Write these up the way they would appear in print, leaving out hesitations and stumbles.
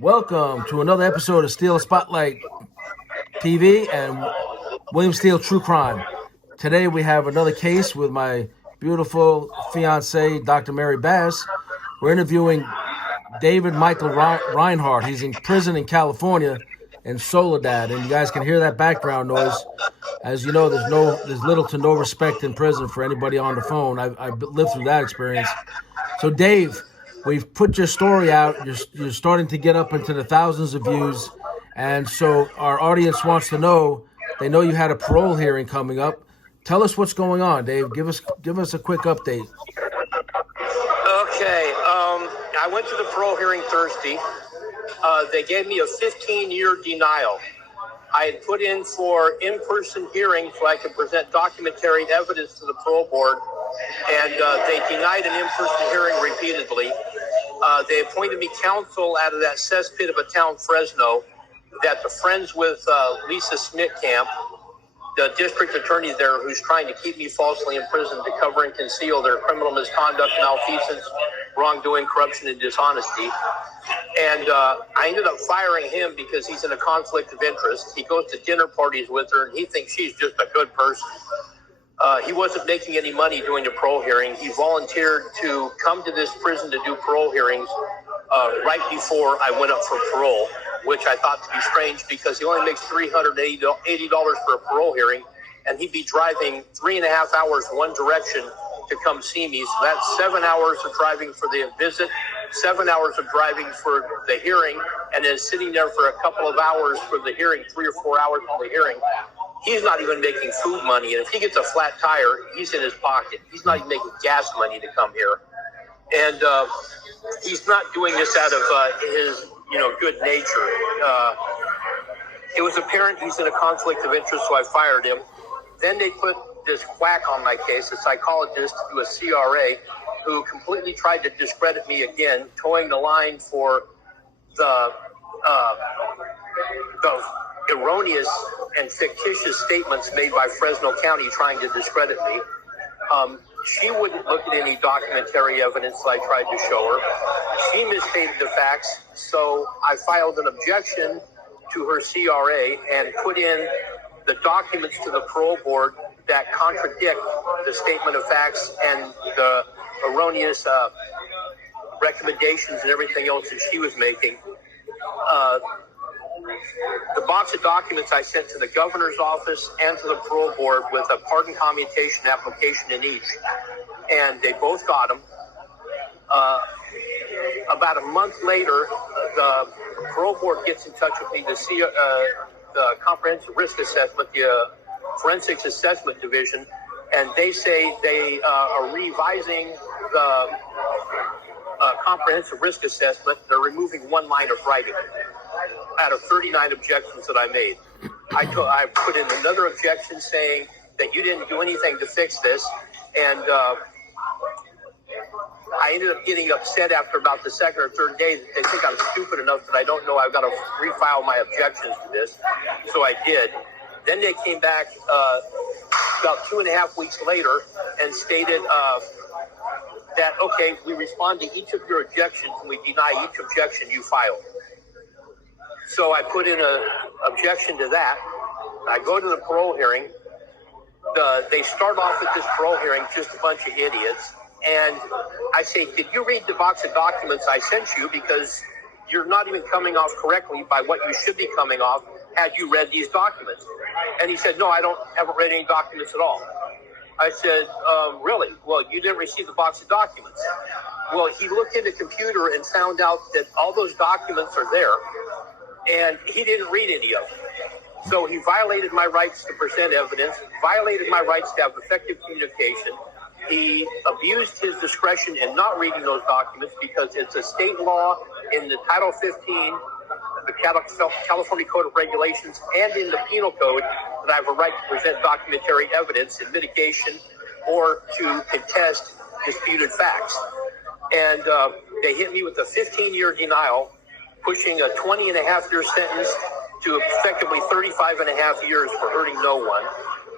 Welcome to another episode of Steel Spotlight TV and William Steele True Crime. Today we have another case with my beautiful fiance, Dr. Mary Bass. We're interviewing David Michael Reinhardt. He's in prison in California in Soledad, and you guys can hear that background noise. As you know, there's little to no respect in prison for anybody on the phone. I've lived through that experience. So Dave, we've put your story out. You're starting to get up into the thousands of views. And so our audience wants to know, they know you had a parole hearing coming up. Tell us what's going on, Dave. Give us a quick update. Okay. I went to the parole hearing Thursday. They gave me a 15-year denial. I had put in for in-person hearing so I could present documentary evidence to the parole board, and they denied an in-person hearing repeatedly. They appointed me counsel out of that cesspit of a town, Fresno, that the Friends with Lisa Schmidt-Camp, the district attorney there who's trying to keep me falsely in prison to cover and conceal their criminal misconduct, malfeasance, wrongdoing, corruption, and dishonesty. And I ended up firing him because he's in a conflict of interest. He goes to dinner parties with her, and he thinks she's just a good person. He wasn't making any money doing the parole hearing. He volunteered to come to this prison to do parole hearings right before I went up for parole, which I thought to be strange because he only makes $380 for a parole hearing, and he'd be driving 3.5 hours one direction to come see me. So that's 7 hours of driving for the visit, 7 hours of driving for the hearing, and then sitting there for a couple of hours for the hearing, 3 or 4 hours for the hearing. He's not even making food money, and if he gets a flat tire, he's in his pocket. He's not even making gas money to come here. And he's not doing this out of his, good nature. It was apparent he's in a conflict of interest, so I fired him. Then they put this quack on my case, a psychologist to do a CRA, who completely tried to discredit me again, towing the line for the erroneous and fictitious statements made by Fresno County trying to discredit me. She wouldn't look at any documentary evidence I tried to show her. She misstated the facts, so I filed an objection to her CRA and put in the documents to the parole board that contradict the statement of facts and the erroneous recommendations and everything else that she was making. The box of documents I sent to the governor's office and to the parole board with a pardon commutation application in each, and they both got them. About a month later, the parole board gets in touch with me to see the comprehensive risk assessment, the forensics assessment division, and they say they are revising the comprehensive risk assessment. They're removing one line of writing out of 39 objections that I made. I put in another objection saying that you didn't do anything to fix this, and I ended up getting upset after about the second or third day that they think I'm stupid enough that I don't know I've got to refile my objections to this. So I did. Then they came back about 2.5 weeks later and stated that, okay, we respond to each of your objections and we deny each objection you filed. So I put in an objection to that. I go to the parole hearing. They start off at this parole hearing just a bunch of idiots. And I say, did you read the box of documents I sent you? Because you're not even coming off correctly by what you should be coming off had you read these documents. And he said, no, I haven't read any documents at all. I said, really? Well, you didn't receive the box of documents. Well, he looked in the computer and found out that all those documents are there, and he didn't read any of them. So he violated my rights to present evidence, violated my rights to have effective communication. He abused his discretion in not reading those documents because it's a state law in the Title 15, the California Code of Regulations, and in the Penal Code that I have a right to present documentary evidence in mitigation or to contest disputed facts. And they hit me with a 15-year denial, pushing a 20-and-a-half-year sentence to effectively 35 and a half years for hurting no one.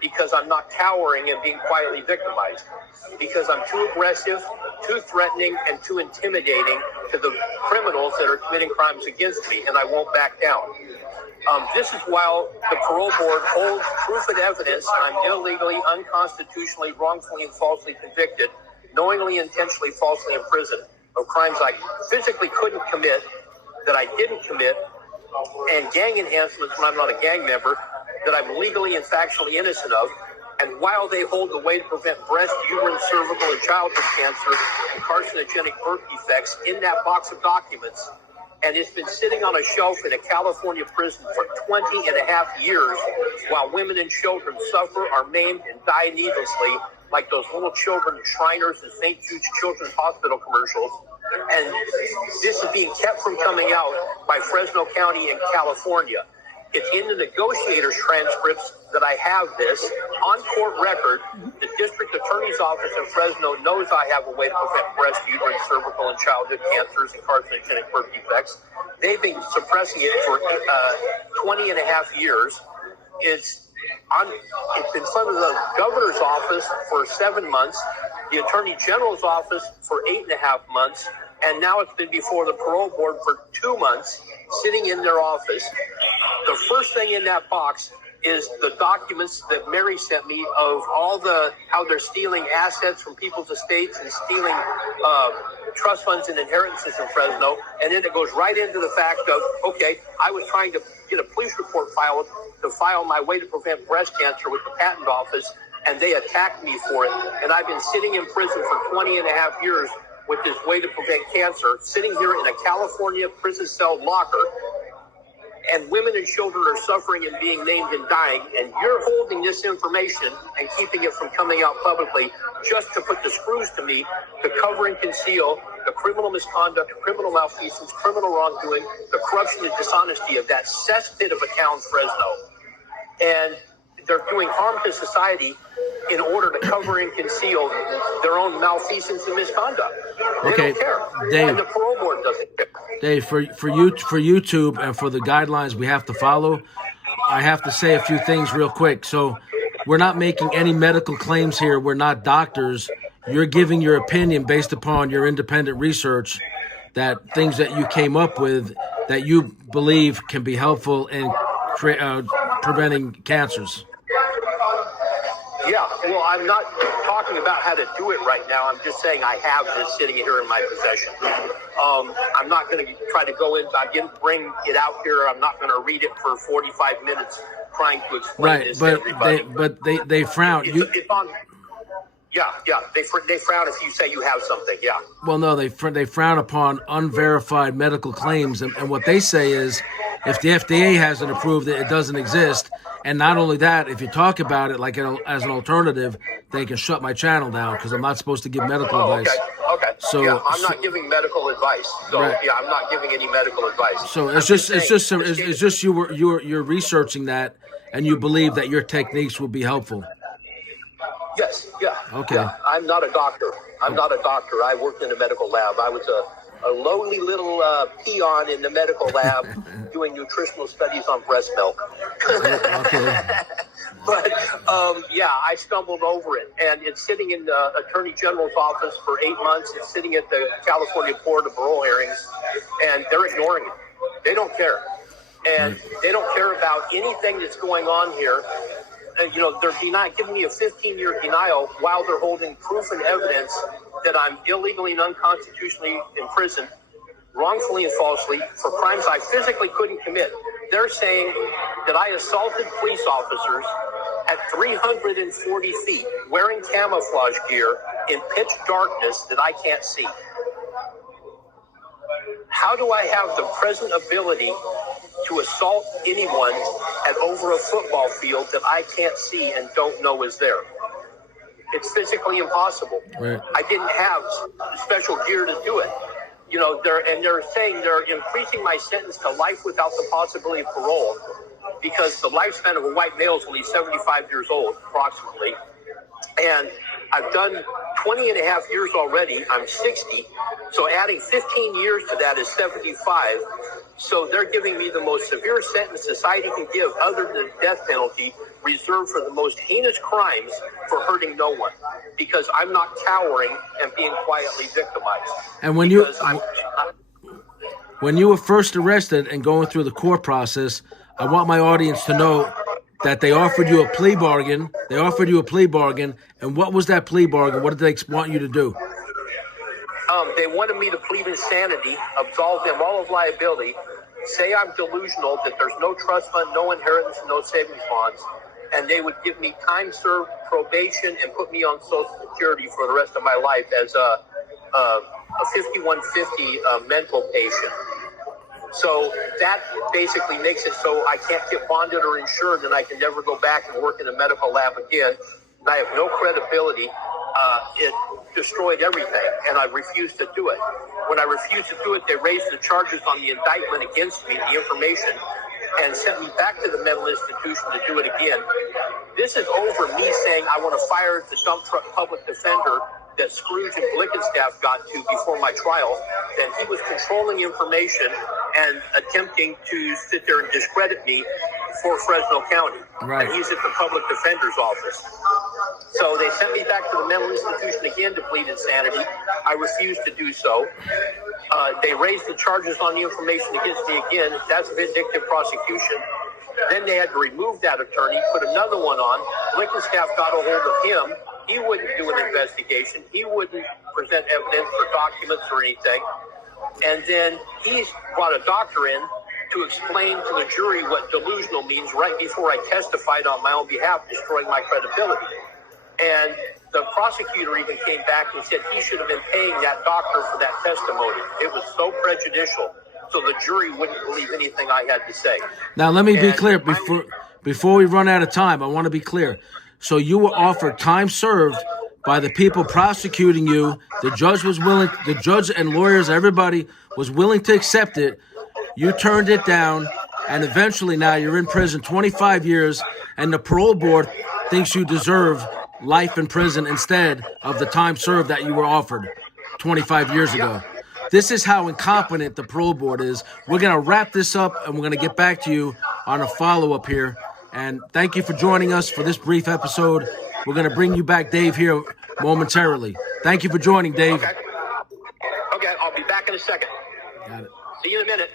because I'm not cowering and being quietly victimized, because I'm too aggressive, too threatening, and too intimidating to the criminals that are committing crimes against me, and I won't back down. This is while the parole board holds proof and evidence I'm illegally, unconstitutionally, wrongfully, and falsely convicted, knowingly, intentionally, falsely imprisoned of crimes I physically couldn't commit, that I didn't commit, and gang enhancements when I'm not a gang member that I'm legally and factually innocent of. And while they hold the way to prevent breast, uterine, cervical, and childhood cancer and carcinogenic birth defects in that box of documents, and it's been sitting on a shelf in a California prison for 20 and a half years while women and children suffer, are maimed, and die needlessly, like those little children Shriners and St. Jude's Children's Hospital commercials. And this is being kept from coming out by Fresno County in California. It's in the negotiators' transcripts that I have this on court record. The district attorney's office in Fresno knows I have a way to prevent breast, uterine, cervical, and childhood cancers and carcinogenic birth defects. They've been suppressing it for 20 and a half years. It's in front of the governor's office for 7 months, the attorney general's office for 8.5 months, and now it's been before the parole board for 2 months, sitting in their office. The first thing in that box is the documents that Mary sent me of how they're stealing assets from people's estates and stealing trust funds and inheritances in Fresno. And then it goes right into the fact of, okay, I was trying to get a police report filed to file my way to prevent breast cancer with the patent office, and they attacked me for it. And I've been sitting in prison for 20 and a half years with this way to prevent cancer, sitting here in a California prison cell locker, and women and children are suffering and being named and dying, and you're holding this information and keeping it from coming out publicly just to put the screws to me, to cover and conceal the criminal misconduct, criminal malfeasance, criminal wrongdoing, the corruption and dishonesty of that cesspit of a town, Fresno. And they're doing harm to society in order to cover and conceal their own malfeasance and misconduct. They don't care. Dave, and the parole board doesn't care. Dave, for YouTube and for the guidelines we have to follow, I have to say a few things real quick. So we're not making any medical claims here. We're not doctors. You're giving your opinion based upon your independent research, that things that you came up with that you believe can be helpful in preventing cancers. Yeah, well, I'm not talking about how to do it right now. I'm just saying I have this sitting here in my possession. I'm not going to try to go in. I didn't bring it out here. I'm not going to read it for 45 minutes trying to explain this to everybody. But they frown. It's on. Yeah. They frown if you say you have something. Yeah. Well, no, they frown upon unverified medical claims, and what they say is, if the FDA hasn't approved it, it doesn't exist. And not only that, if you talk about it like as an alternative, they can shut my channel down because I'm not supposed to give medical advice. Okay. So yeah, I'm not giving medical advice. So right. Yeah, I'm not giving any medical advice. So it's just you're researching that, and you believe that your techniques will be helpful. Yes. Yeah. Okay. Yeah. I'm not a doctor. I worked in a medical lab. I was a lowly little peon in the medical lab doing nutritional studies on breast milk. Okay. But, I stumbled over it. And it's sitting in the Attorney General's office for 8 months. It's sitting at the California Board of Parole hearings. And they're ignoring it. They don't care. And they don't care about anything that's going on here. They're giving me a 15-year denial while they're holding proof and evidence that I'm illegally and unconstitutionally imprisoned, wrongfully and falsely, for crimes I physically couldn't commit. They're saying that I assaulted police officers at 340 feet, wearing camouflage gear in pitch darkness that I can't see. How do I have the present ability to assault anyone at over a football field that I can't see and don't know is there? It's physically impossible. Right. I didn't have special gear to do it. They're saying they're increasing my sentence to life without the possibility of parole because the lifespan of a white male is only 75 years old, approximately. And I've done 20 and a half years already. I'm 60. So adding 15 years to that is 75. So they're giving me the most severe sentence society can give other than the death penalty, reserved for the most heinous crimes for hurting no one, because I'm not cowering and being quietly victimized. And when you were first arrested and going through the court process, I want my audience to know that they offered you a plea bargain. And what was that plea bargain? What did they want you to do? They wanted me to plead insanity, absolve them all of liability, say I'm delusional, that there's no trust fund, no inheritance, no savings bonds, and they would give me time served probation and put me on Social Security for the rest of my life as a 5150 mental patient. So that basically makes it so I can't get bonded or insured, and I can never go back and work in a medical lab again. And I have no credibility. It destroyed everything, and I refused to do it. When I refused to do it, they raised the charges on the indictment against me, the information, and sent me back to the mental institution to do it again. This is over me saying I want to fire the dump truck public defender that Scrooge and Blickenstaff got to before my trial, that he was controlling information and attempting to sit there and discredit me for Fresno County. Right. And he's at the public defender's office. So they sent me back to the mental institution again to plead insanity. I refused to do so. They raised the charges on the information against me again. That's vindictive prosecution. Then they had to remove that attorney, put another one on. Blickenstaff got a hold of him. He wouldn't do an investigation. He wouldn't present evidence or documents or anything. And then he brought a doctor in to explain to the jury what delusional means right before I testified on my own behalf, destroying my credibility. And the prosecutor even came back and said he should have been paying that doctor for that testimony. It was so prejudicial, so the jury wouldn't believe anything I had to say. Now, let me be clear. Before we run out of time, I want to be clear. So you were offered time served by the people prosecuting you. The judge and lawyers, everybody was willing to accept it. You turned it down, and eventually now you're in prison 25 years, and the parole board thinks you deserve life in prison instead of the time served that you were offered 25 years ago. This is how incompetent the parole board is. We're going to wrap this up, and we're going to get back to you on a follow-up here. And thank you for joining us for this brief episode. We're going to bring you back, Dave, here momentarily. Thank you for joining, Dave. Okay, I'll be back in a second. Got it. See you in a minute.